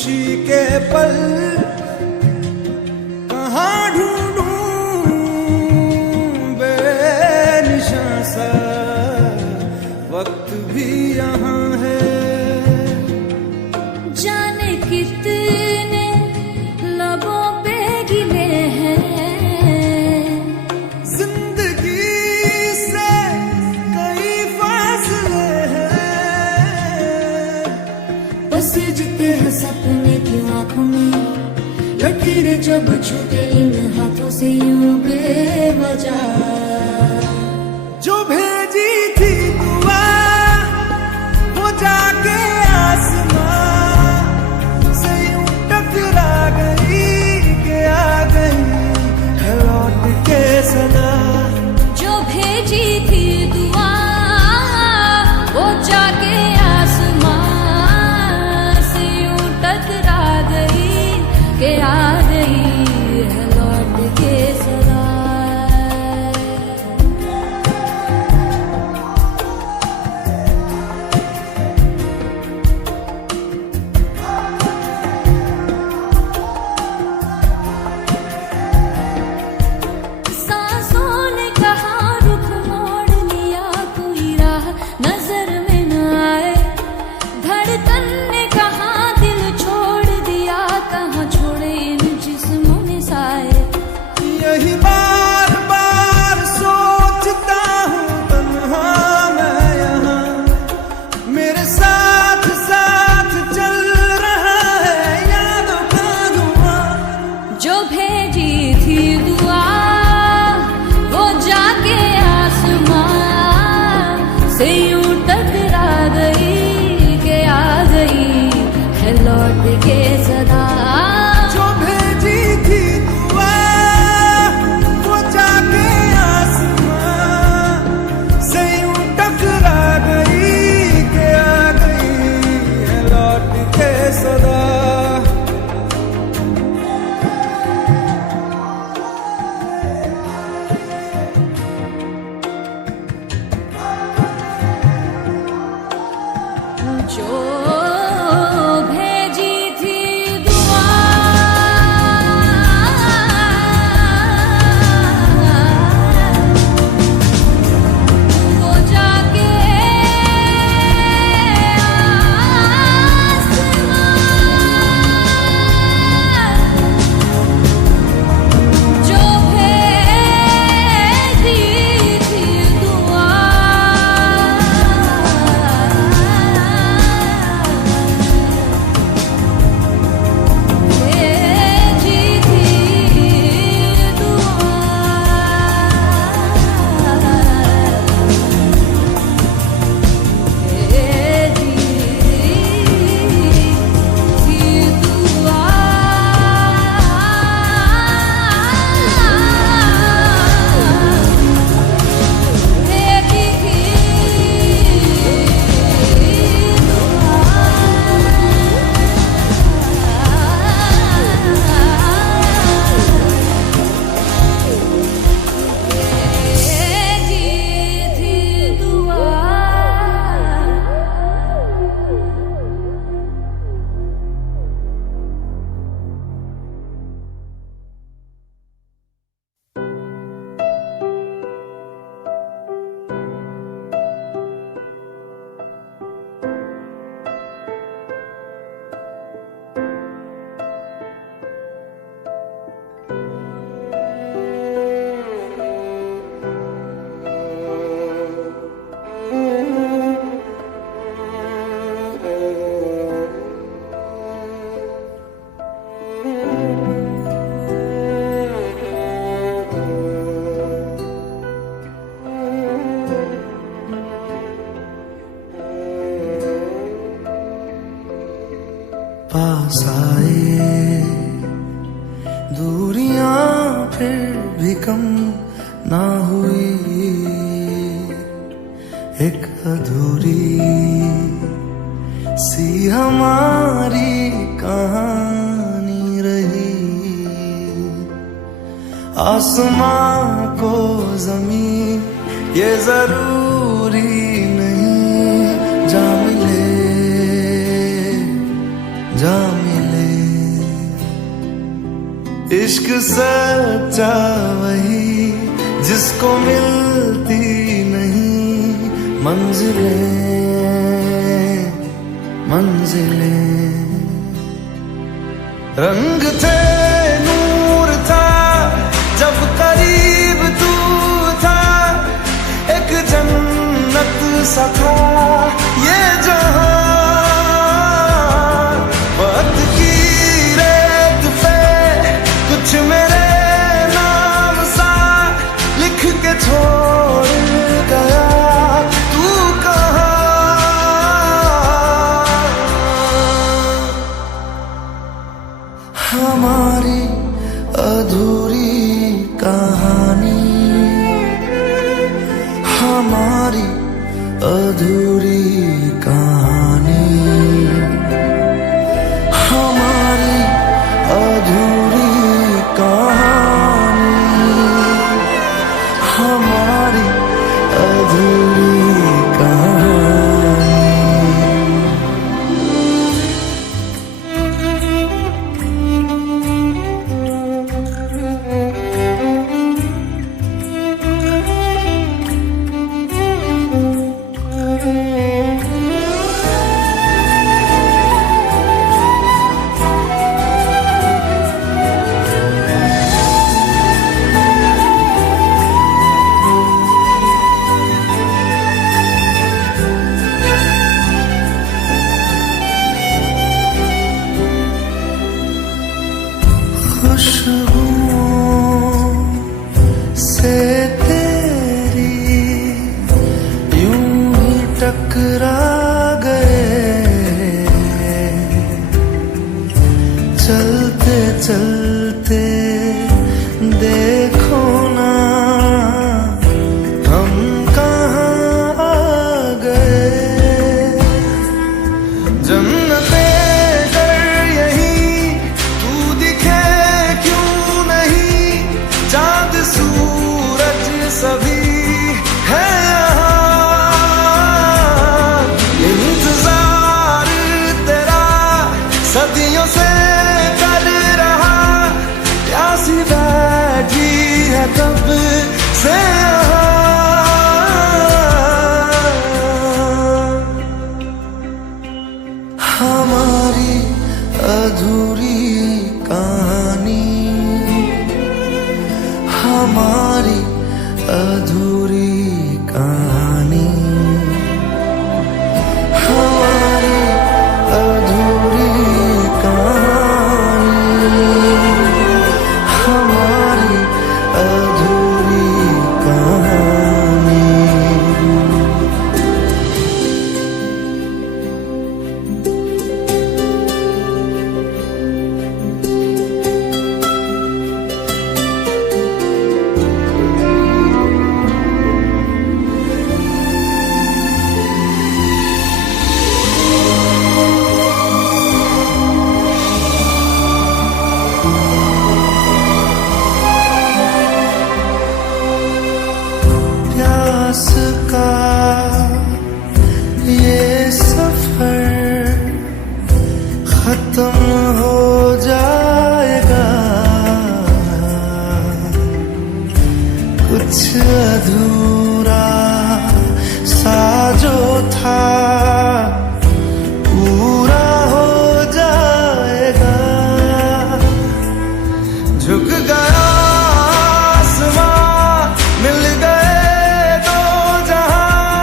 खुशी के पल कहाँ ढूंढूं, बेनिशां सा वक्त भी यहाँ है। जाने कितने लबों पे गिले हैं, जिंदगी से कई फासले हैं। बस जीते हैं सपने की आंखों में, लकीरें जब छूटे इन हाथों से यूं बेवजह। जो भेजी थी दुआ वो जाके आसमां से यूं टकरा गई कि आ गई है लौट के सदा। जो भेजी थी दुआ वो जाके आसमां से यूं टकरा गई कि आ गई है लौट के सदा। सांसों ने कहा रुख मोड़ लिया, कोई राह नजर में न आए। धड़कन ने कहा दिल छोड़ दिया, कहाँ छोड़े इन जिस्मों ने साए। यही बार बार सोचता हूँ तन्हा मैं यहाँ, मेरे साथ साथ चल रहा है यादों का धुआं। जो भेजी थी दुआ वो जाके आसमां से यूं टकरा गई कि आ गई है लौट के सदा। जो भेजी थी दुआ वो जाके आसमां से यूं टकरा गई कि आ गई है लौट के सदा। जो भेजी थी दुआ वो जाके आसमां, जो भेजी थी दुआ भेजी थी दुआ। भेजी थी दुआ। भेजी थी दुआ। पास आए दूरियां फिर भी कम ना हुई, एक अधूरी सी हमारी कहानी रही। आसमां को जमीन ये जरूरी नहीं, जा मिले इश्क सच्चा वही जिसको मिलती नहीं मंजिलें मंजिलें। रंग थे नूर था जब करीब तू था, एक जन्नत सा था ये जहां। वक्त की रेत पे कुछ मेरे नाम सा लिख के छोड़ गया तू कहाँ। हमारी अधूरी कहानी, हमारी अधूरी कहानी, हमारी अधूरी कहानी, हमारी अधूरी कहानी। खुशबुओं से तेरी यूं ही टकरा गए, चलते चलते देखो ना हम कहाँ आ गए। जन्नते सभी है यहाँ, इंतजार तेरा सदियों से कर रहा, प्यासी बैठी है तब से यहाँ। हमारी अधूरी कहानी, हमारी अधूरी कहानी, हमारी अधूरी कहानी, हमारी अधूरी कहानी। प्यास का ये सफर खत्म हो जाएगा, कुछ अधूरा सा जो था पूरा हो जाएगा। झुक गया आसमां, मिल गए दो जहां,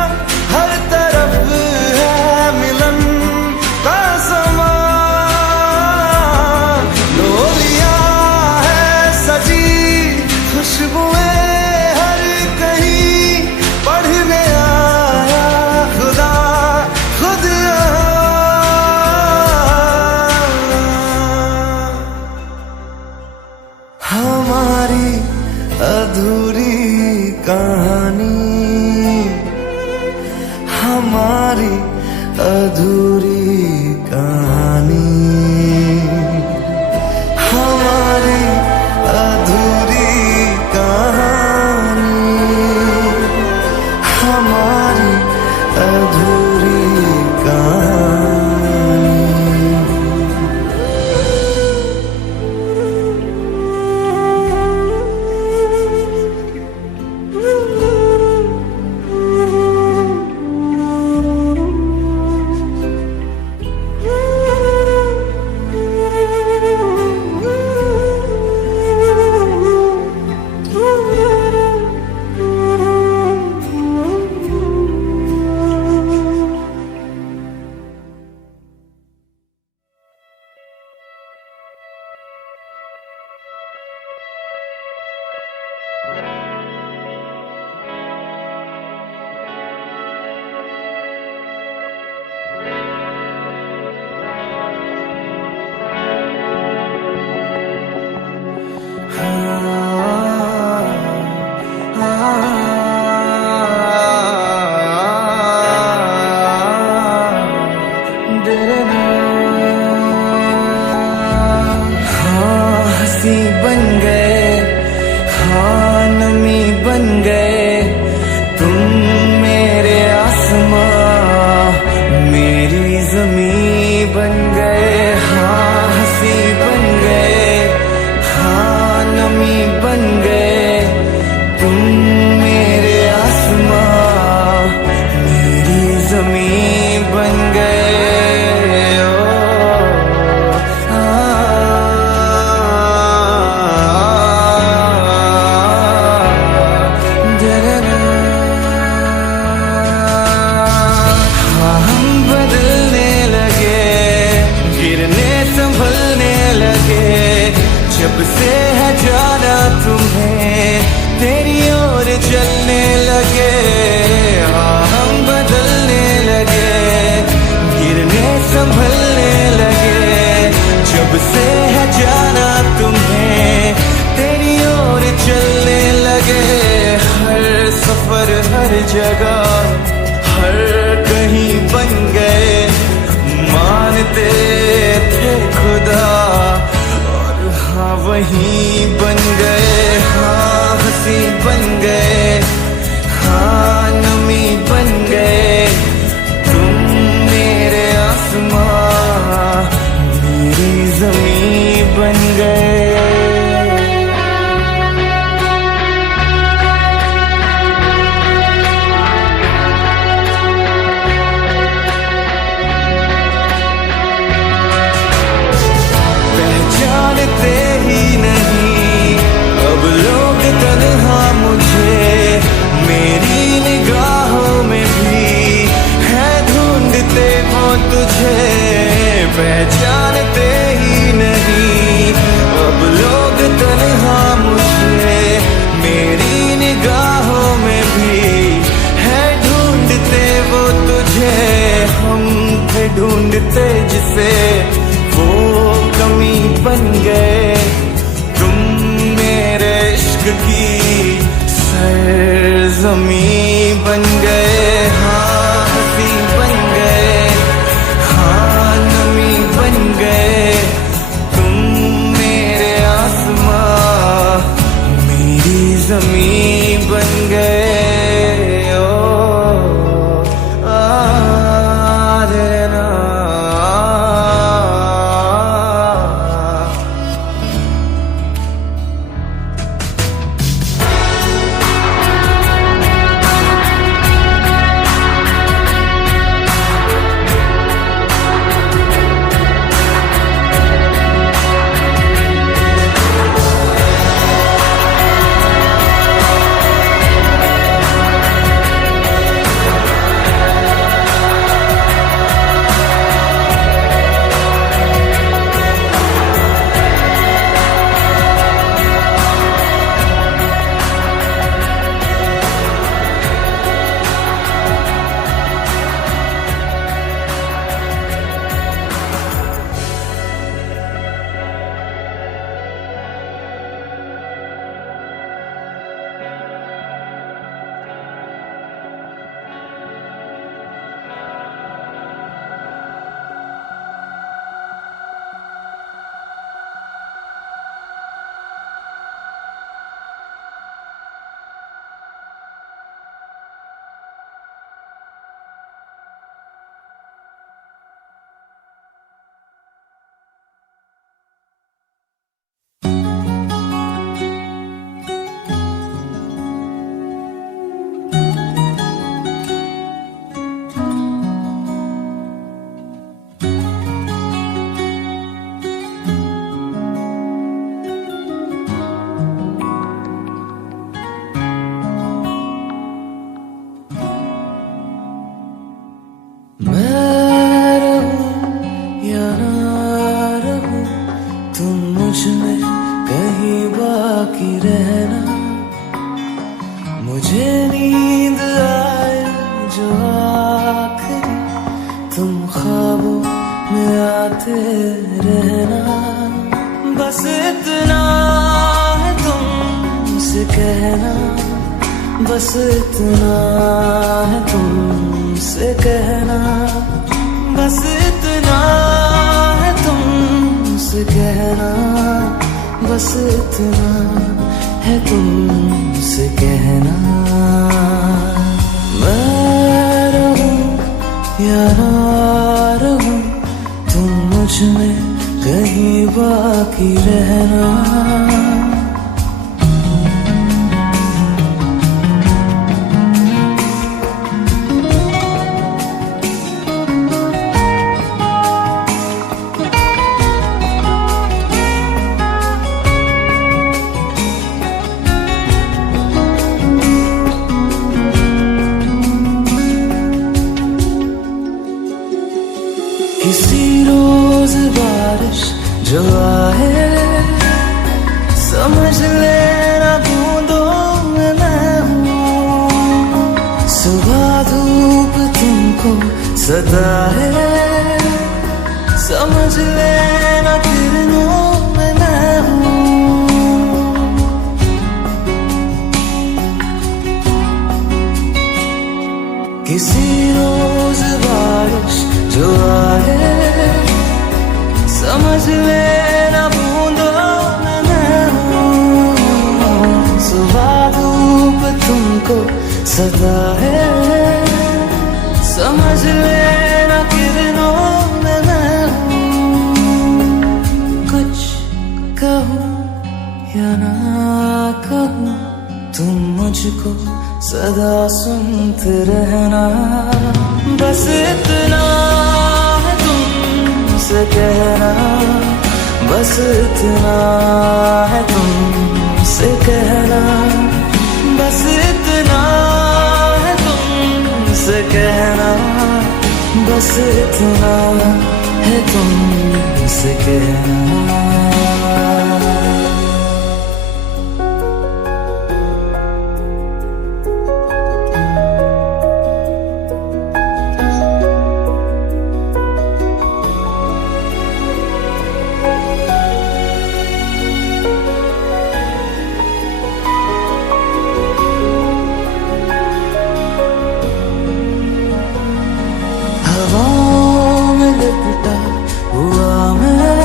हर तरफ है मिलन का समा। डोलियां है सजी खुशबुएं हर कहीं, गिरने संभलने लगे जब से है जाना तुम्हें, तेरी ओर चलने लगे, हाँ हम बदलने लगे, गिरने संभलने लगे जब से है जाना तुम्हें, तेरी ओर चलने लगे। हर सफर हर जगह हर कहीं बन गए, मानते थे खुदा और हाँ वहीं बन गए, हाँ हंसी बन गए, हाँ नमी बन गए, तुम मेरे आसमां मेरी ज़मीं बन गए। पहचानते ही नहीं अब लोग तन्हा मुझे, मेरी निगाहों में भी है ढूंढते वो तुझे। पहचानते ही नहीं अब लोग तन्हा मुझे, मेरी निगाहों में भी है ढूंढते वो तुझे। हम थे ढूंढते जिसे वो कमी बन गए, तुम मेरे इश्क की सरज़मीं बन गए, हाँ हंसी बन गए, हाँ नमी बन गए, तुम मेरे आसमां मेरी ज़मीं बन गए। मुझे नींद आए जो आखिरी, तुम ख्वाबों में आते रहना। बस इतना है तुमसे कहना, बस इतना है तुमसे कहना, बस इतना है तुमसे कहना, बस इतना है तुमसे कहना। मैं रहूं या ना रहूं, तुम मुझ में कहीं बाकी रहना। किसी रोज जो आए समझ लेना बूंदों में मैं हूँ। सुबह धूप तुमको सदा है, समझ लेना किरणों में मैं हूँ। किसी रोज बारिश जो आए समझ लेना बूंदों में मैं हूँ। सुबह धूप तुमको सदा है, समझ लेना किरणों में मैं हूँ। कुछ कहूँ या ना कहूँ तुम मुझको सदा सुनते रहना। बस इतना है तुमसे कहना, बस इतना है तुमसे कहना, बस इतना है तुमसे कहना, बस इतना है तुमसे कहना। हवाओं में लिपटा हुआ मैं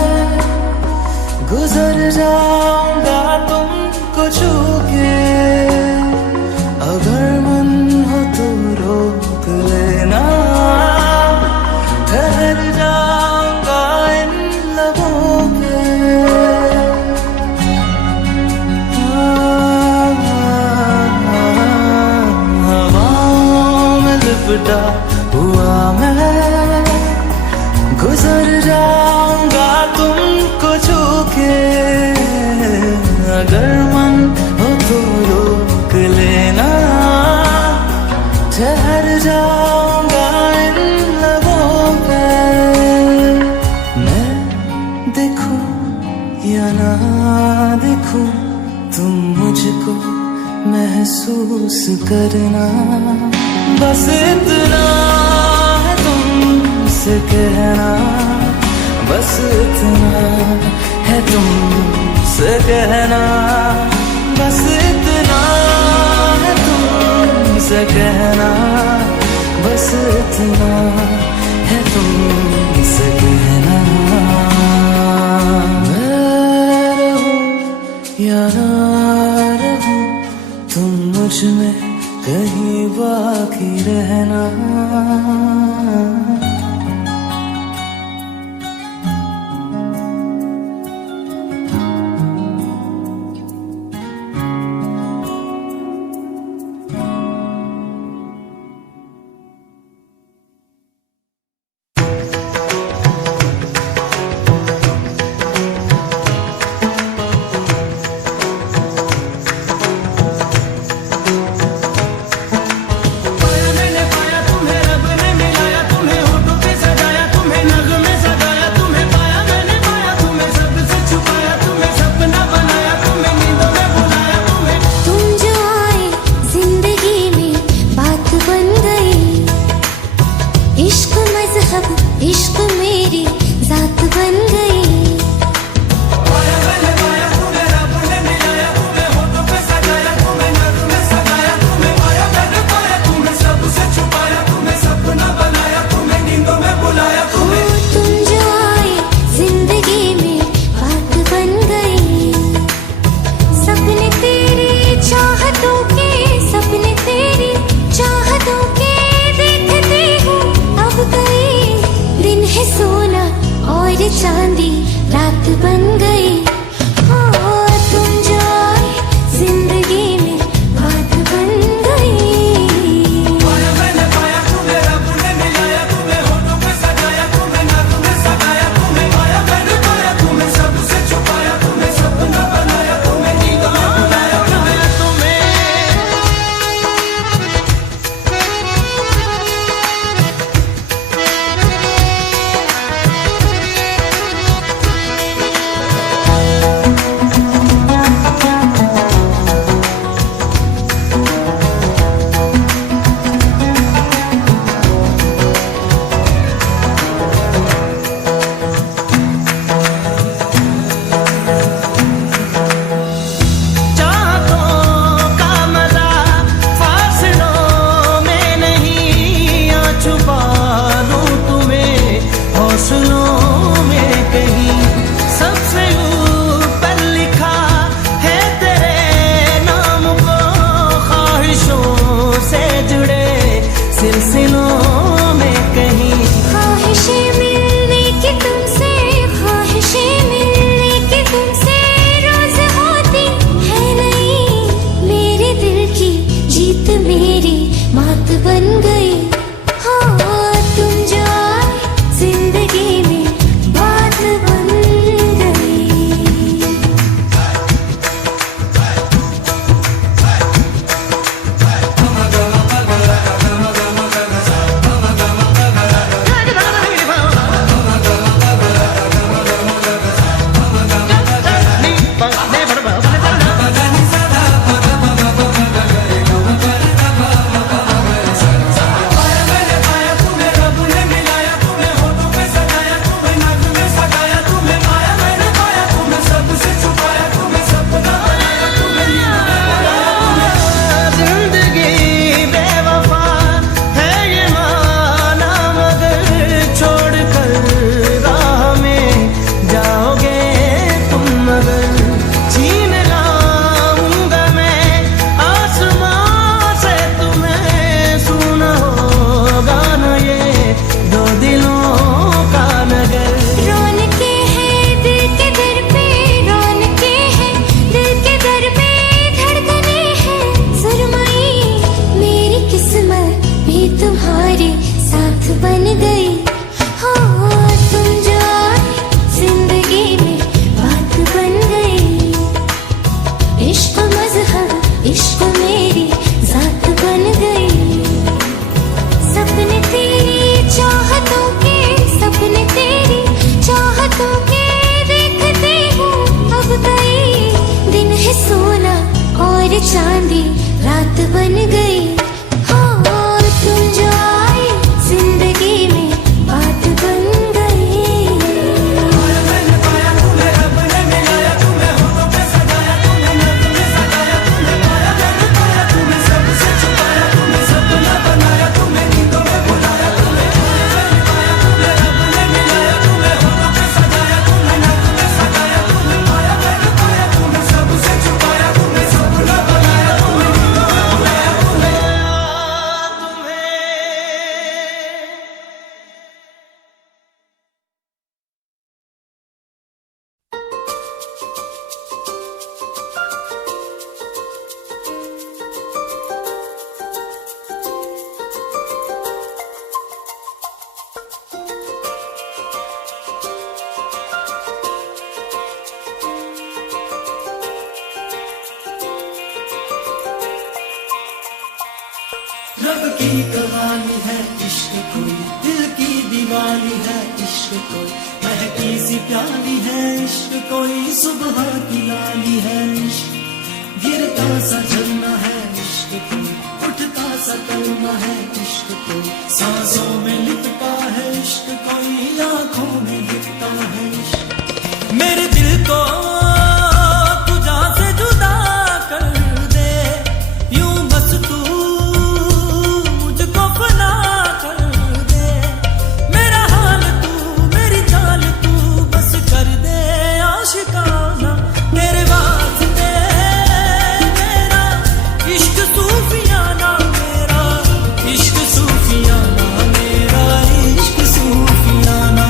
गुजर जाऊंगा तुमको छू के। अगर मन हो तो रोक लेना, ठहर जाऊंगा इन लबों पे। हवाओं में लिपटा हुआ मैं गुजर जाऊंगा तुमको छू के। अगर मन हो तो रोक लेना, ठहर जाऊंगा इन लबों पे। मैं देखूं या ना देखूं तुम मुझको महसूस करना। बस इतना है तुमसे कहना, बस इतना है तुमसे कहना, बस इतना है तुमसे कहना, बस इतना है तुमसे कहना। मैं रहूं या ना रहूं तुम मुझ में कहीं बाकी रहना। मैंने पाया तुम्हें, रब ने मिलाया तुम्हें। रब की कवाली है इश्क कोई, दिल की दीवानी है इश्क कोई, महकी सी प्याली है इश्क कोई, सुबह की लाली है इश्क, गिरता सा झरना है इश्क कोई, उठता सा कलमा है इश्क कोई, सांसों में लिपटा है इश्क कोई, आंखों में दिखता है इश्क। मेरे दिल को तुझा से जुदा कर दे, यूं बस तू मुझको फना कर दे, मेरा हाल तू मेरी चाल तू बस कर दे आशिकाना, तेरे वास्ते मेरा इश्क सूफियाना, मेरा इश्क सूफियाना, मेरा इश्क सूफियाना,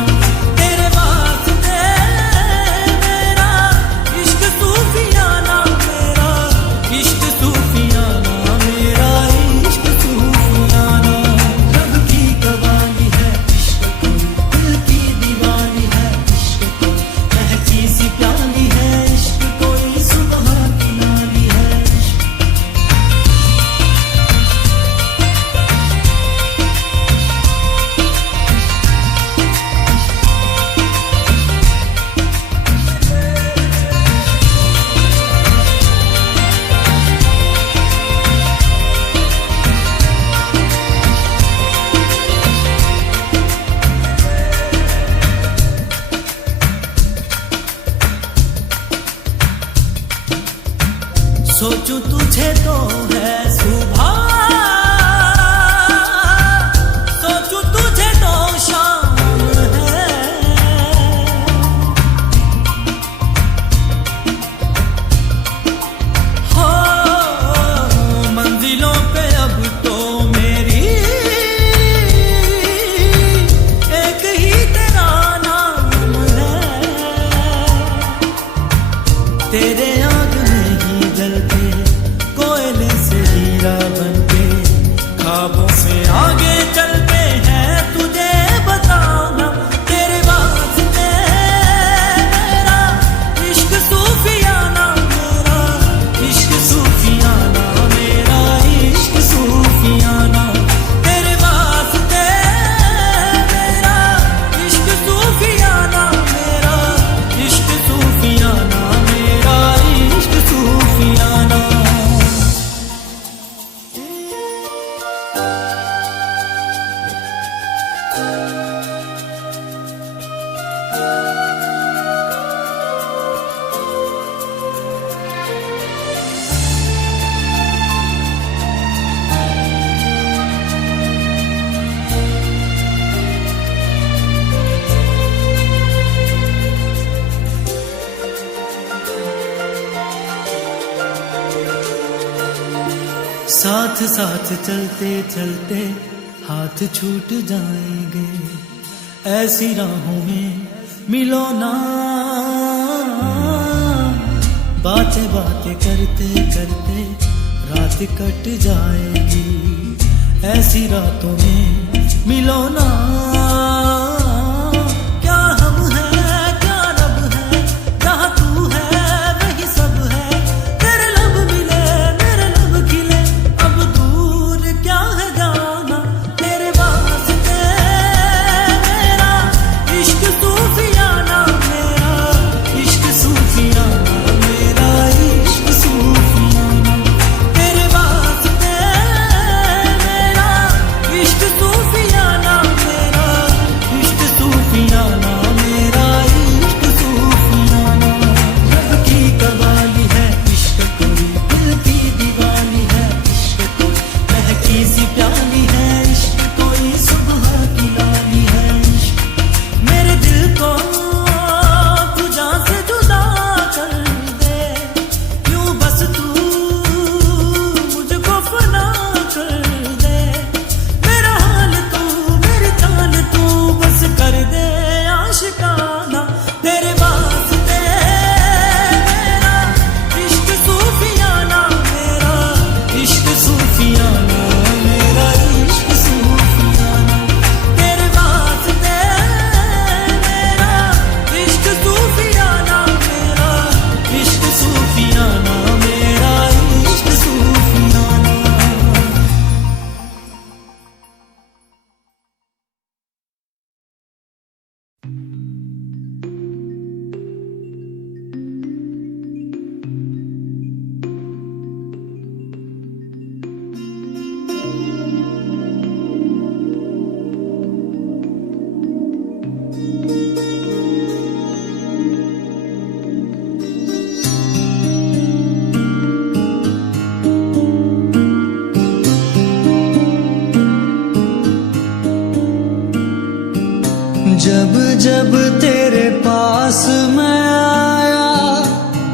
तेरे वास्ते मेरा इश्क सूफियाना, मेरा इश्क सूफियाना, मेरा इश्क सूफियाना। रब की कवाली है इश्क कोई, दिल की दीवानी है इश्क कोई, महकी सी प्याली है इश्क कोई, सुबह की लाली है इश्क। सोचूं तुझे तो है सुबह, सोचूं तुझे तो शाम है, हो मंजिलों पे अब तो मेरी एक ही तेरा नाम है, तेरे आग में ही जलते कोयले से हीरा बनके, ख्वाबों से आगे चलते हैं तुझे बताना, तेरे वास्ते मेरा इश्क सूफियाना, मेरा इश्क सूफियाना, मेरा इश्क सूफियाना, तेरे वास्ते मेरा इश्क सूफियाना, मेरा इश्क सूफियाना, मेरा इश्क सूफियाना। साथ साथ चलते चलते हाथ छूट जाएंगे, ऐसी राहों में मिलो ना, बातें बातें करते करते रात कट जाएगी, ऐसी रातों में मिलो ना, क्या हम हैं क्या रब है, जहाँ तू है वही सब है, तेरे लब मिले मेरे लब खिले, अब दूर क्या है जाना, तेरे वास्ते मेरा इश्क सूफियाना, मेरा इश्क सूफियाना, मेरा इश्क सूफियाना, तेरे वास्ते मेरा इश्क सूफियाना, मेरा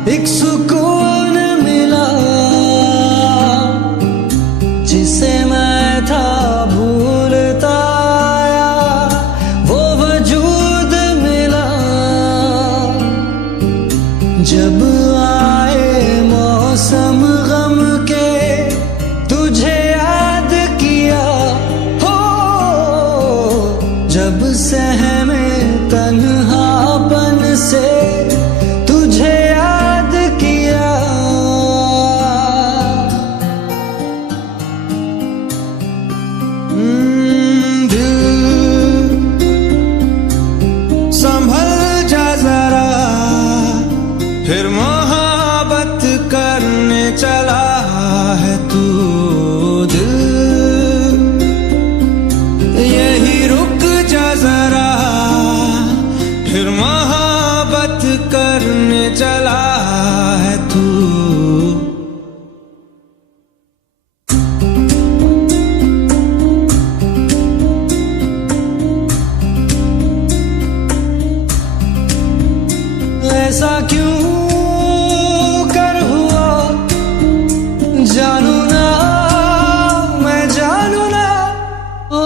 एक सुकून मिला जिसे मैं था भूलता आया, वो वजूद मिला जब आए मौसम गम के, तुझे याद किया हो, जब सहमे तन्हापन से तुझे याद किया। दिल संभल जा जरा, फिर मोहब्बत करने चला है तू। दिल यही रुक जा जरा, फिर मोहब्बत करने चला है तू। ऐसा क्यों कर हुआ, जानू ना मैं जानू ना। ओ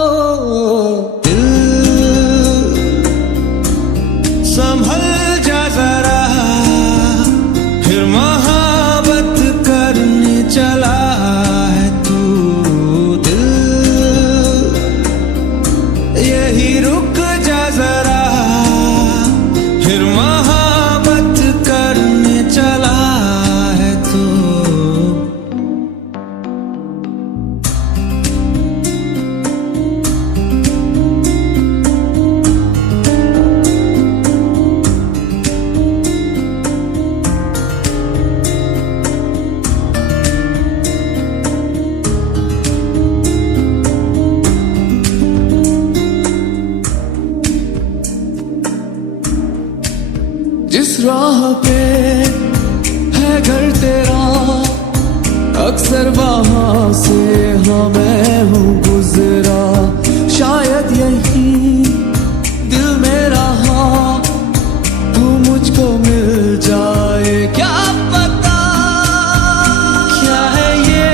दिल संभल जा जरा, फिर मोहब्बत करने चला है तू। दिल यही रुक जा जरा, फिर मोहब्बत करने चला है तू। जिस राह पे है घर तेरा, अक्सर वहां से हाँ मैं हूँ गुजरा। शायद यही दिल मेरा हाँ, तू मुझको मिल जाए, क्या पता क्या है ये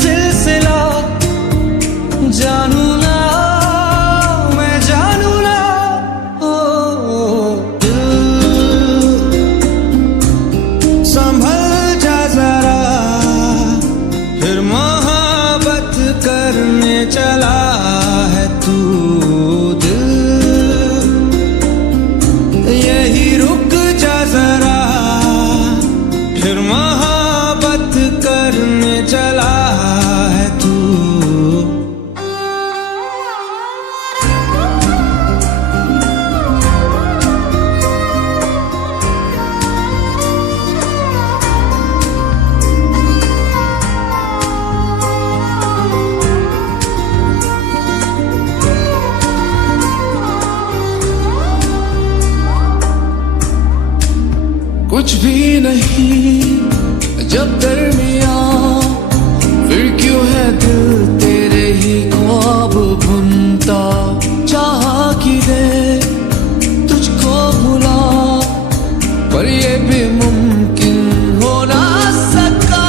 सिलसिला। जानू ना मैं जानू ना। संभल जा जरा, फिर मोहब्बत करने चला है तू। दिल यही रुक जा जरा, फिर मोहब्बत करने चला है तू। कुछ भी नहीं जब दरमिया, फिर क्यों है दिल तेरे ही ख्वाब बुनता। चाहा कि दे तुझको भुला, पर ये भी मुमकिन हो ना सका।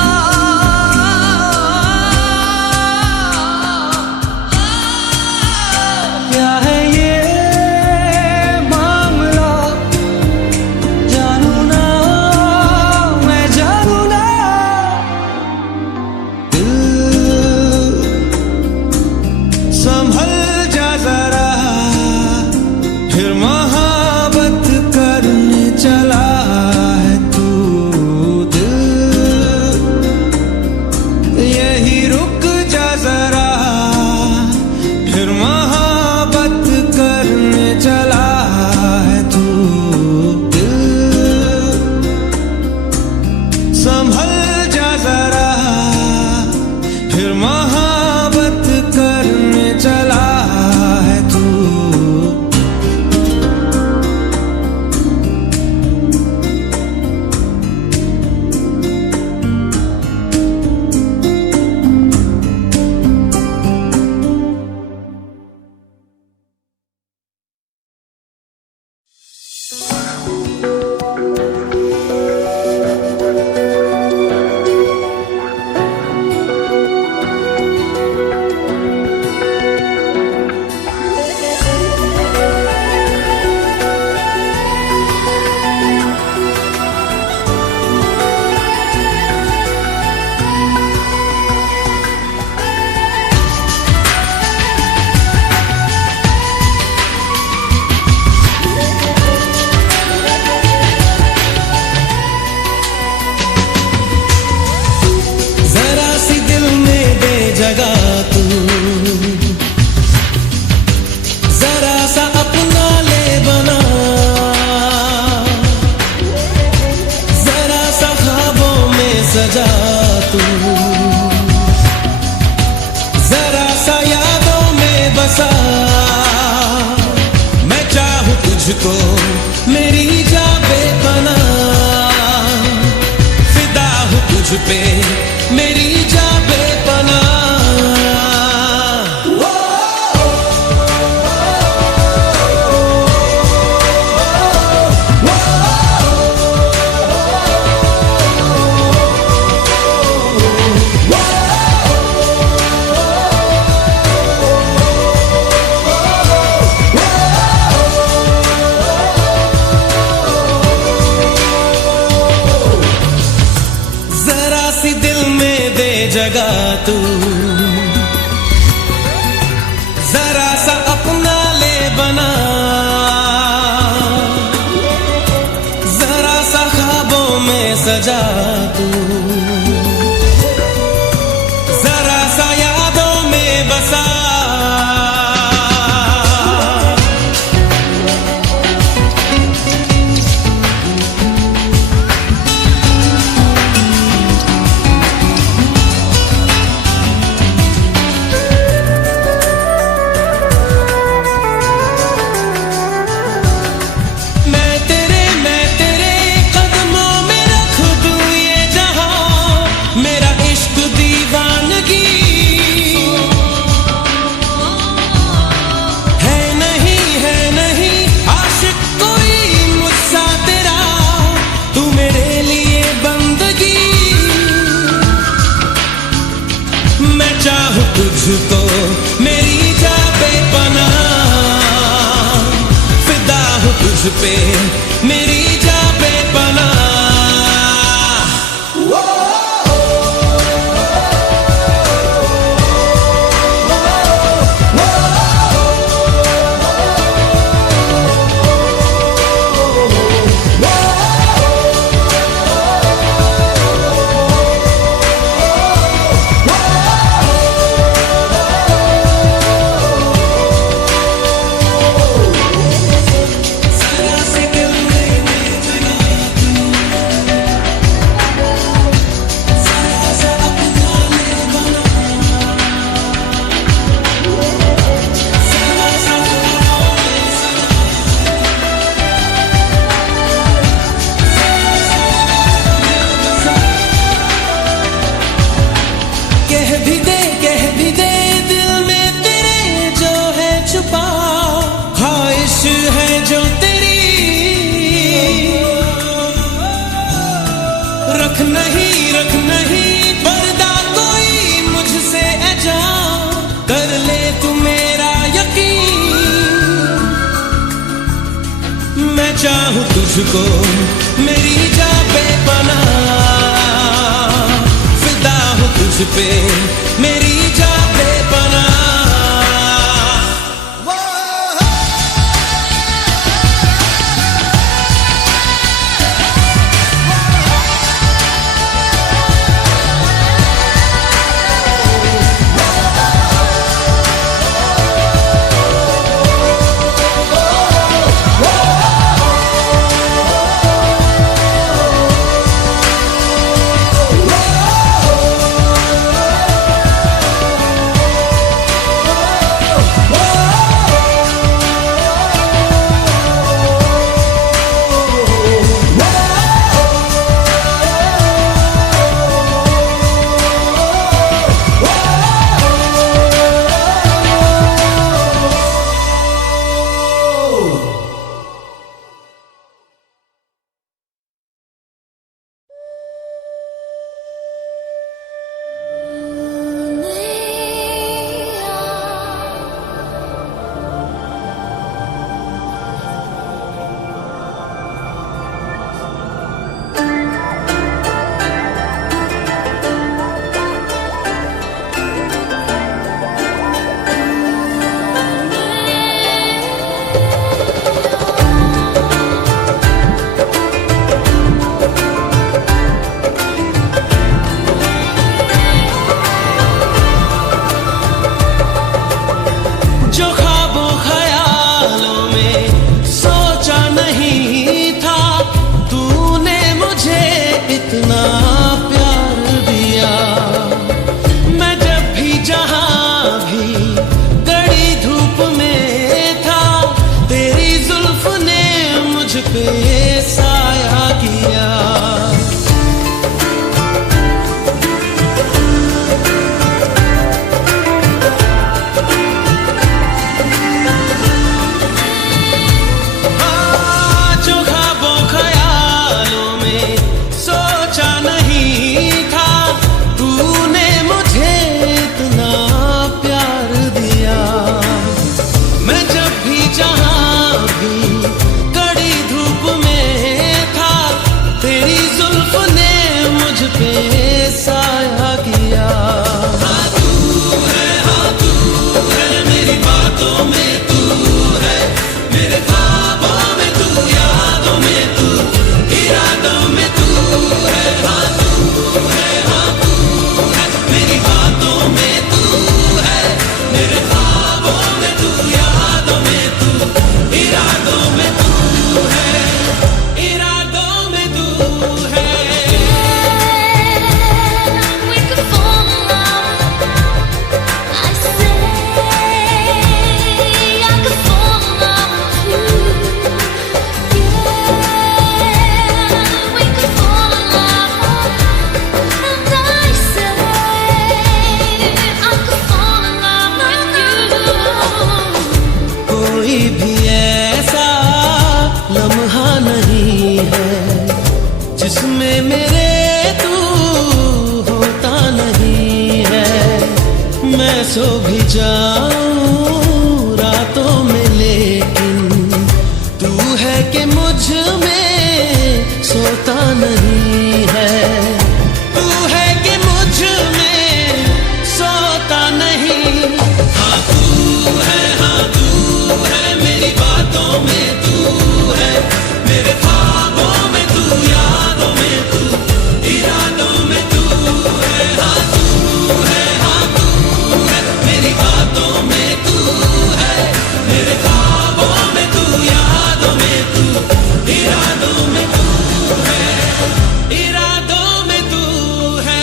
क्या है ये मामला, जानू ना मैं जानू ना। दिल संभल जा जरा, फिर मोहब्बत करने चला है तू। जगह तू जरा सा अपना ले बना, जरा सा ख्वाबों में सजा तू, जरा सा यादों में बसा। चाहूं तुझको मेरी जा बेपनाह, फिदा हूं तुझ पे मेरी जा बेपनाह। कह भी दे दिल में तेरे जो है छुपा, ख्वाहिश है जो तेरी रख नहीं पर्दा कोई मुझसे ऐजा, कर ले तू मेरा यकीन। मैं चाहूं तुझको मेरी जा बेपनाह, फिदा हूं तुझ पे मेरी जा बेपनाह। जिसमें मेरे तू होता नहीं है। मैं सो भी जाऊं रातों में लेकिन तू है कि मुझ में सोता नहीं है। तू है कि मुझ में सोता नहीं। हाँ तू है मेरी बातों में तू है, मेरे ख्वाबों में तू, यादों में तू, इरादों में तू है। हाँ तू है मेरी बातों में तू है, मेरे ख्वाबों में तू, यादों में तू, इरादों में तू है, इरादों में तू है।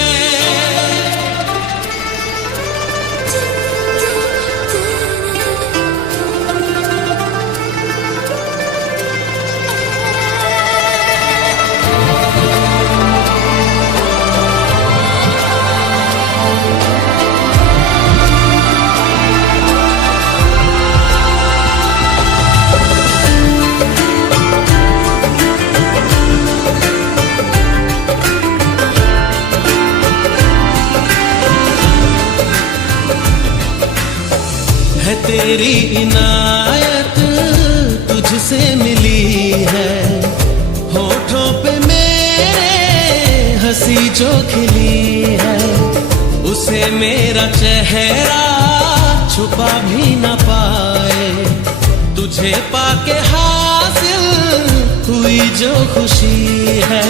है तेरी इनायत तुझसे मिली है, होठों पे मेरे हंसी जो खिली है, उसे मेरा चेहरा छुपा भी न पाए। तुझे पाके हासिल हुई जो खुशी है,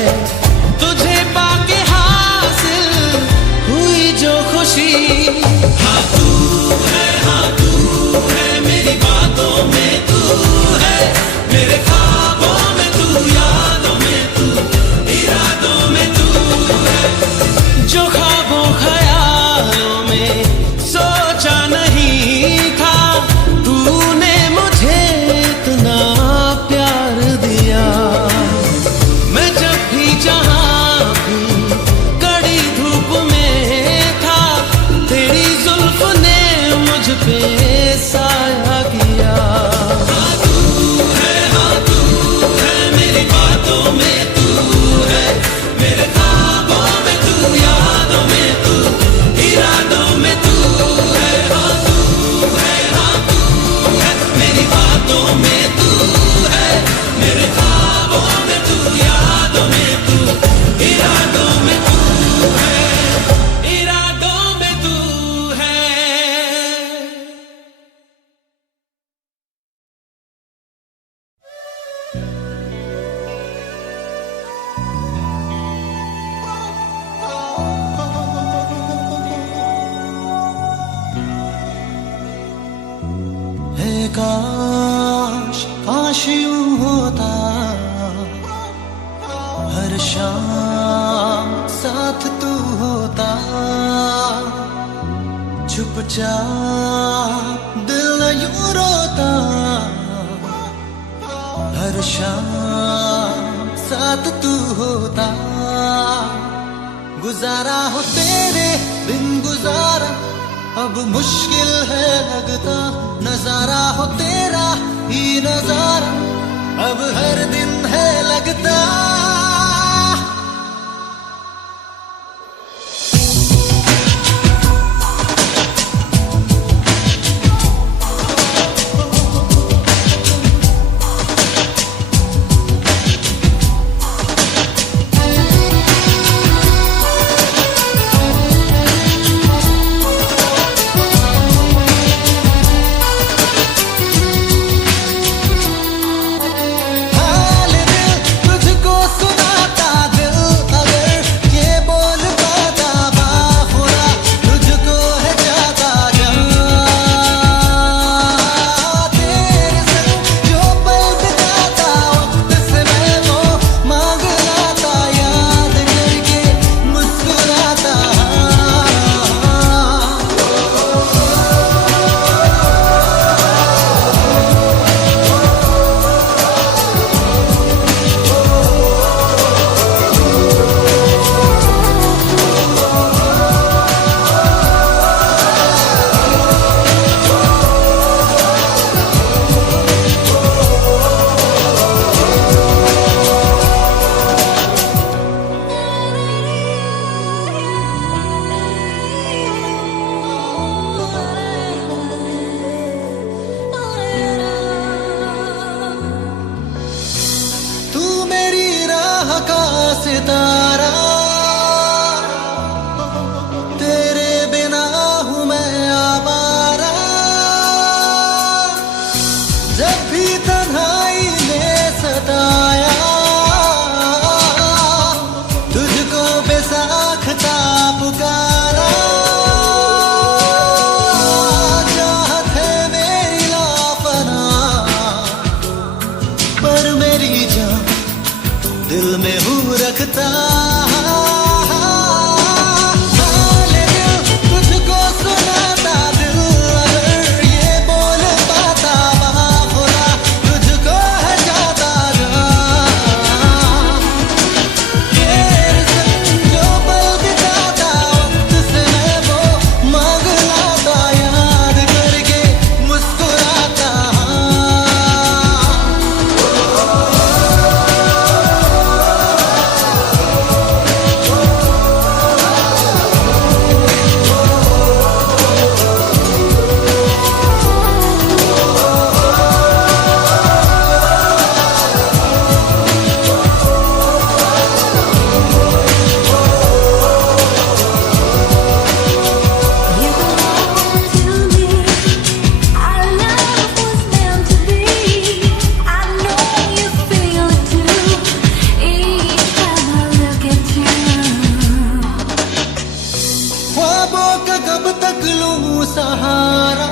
तुझे पाके हासिल हुई जो खुशी। हाँ तू है मेरी बातों में तू है, मेरे ख्वाबों में तू, यादों में तू, इरादों में तू है। जो ख्वाबों ख्यालों में सोचा नहीं था, तूने मुझे इतना प्यार दिया। मैं जब भी जहां भी कड़ी धूप में था, तेरी जुल्फ ने मुझ पे साया किया। हाँ तू है मेरी बातों में तू है, मेरे ख्वाबों में तू, यादों में तू, इरादों में तू है। हाँ तू है मेरी बातों में तू है, मेरे ख्वाबों में तू, यादों में तू, इरादों में तू है, इरादों में तू है। है काश काश यूं होता, हर शाम साथ तू होता। चुपचाप दिल न यूं रोता, हर शाम साथ तू होता। गुजारा हो तेरे बिन गुजारा अब मुश्किल है लगता, नजारा हो तेरा ही नजारा अब हर दिन है लगता। हाल दिल तुझको सितारा, तेरे बिना हूँ मैं आवारा। जब भी तन्हाई ने सताया, तुझको बेसाख्ता पुकारा। चाहत है मेरी लापना, पर मेरी जान दिल में हूँ रखता। हाले दिल तुझको सुनाता, दिल अगर ये बोल पाता, वहाँ खुदा तुझको है जाता जहाँ। तेरे संग जो पल बिताता, वक्त से मैं वो मांग लाता, याद करके मुस्कुराता। You belong to me. Our love was meant to be. I know you feel it too. Each time I look at you. ख्वाबों का कब तक लूं सहारा,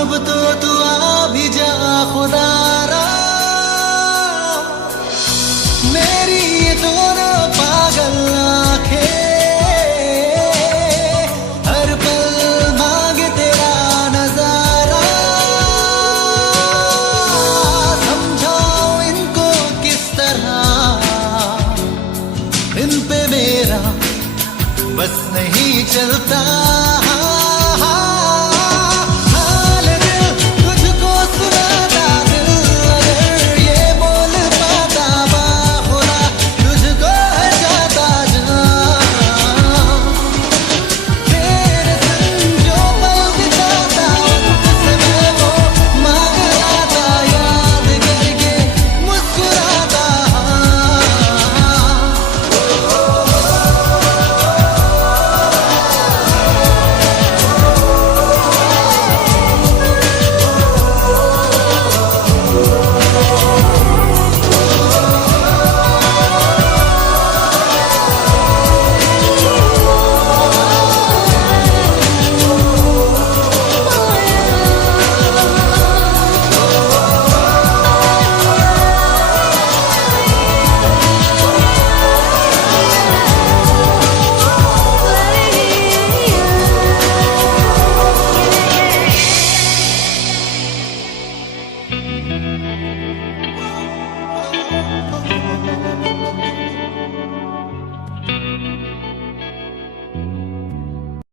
अब तो तू आ भी जा खुदारा। मेरी ये दोनों पागल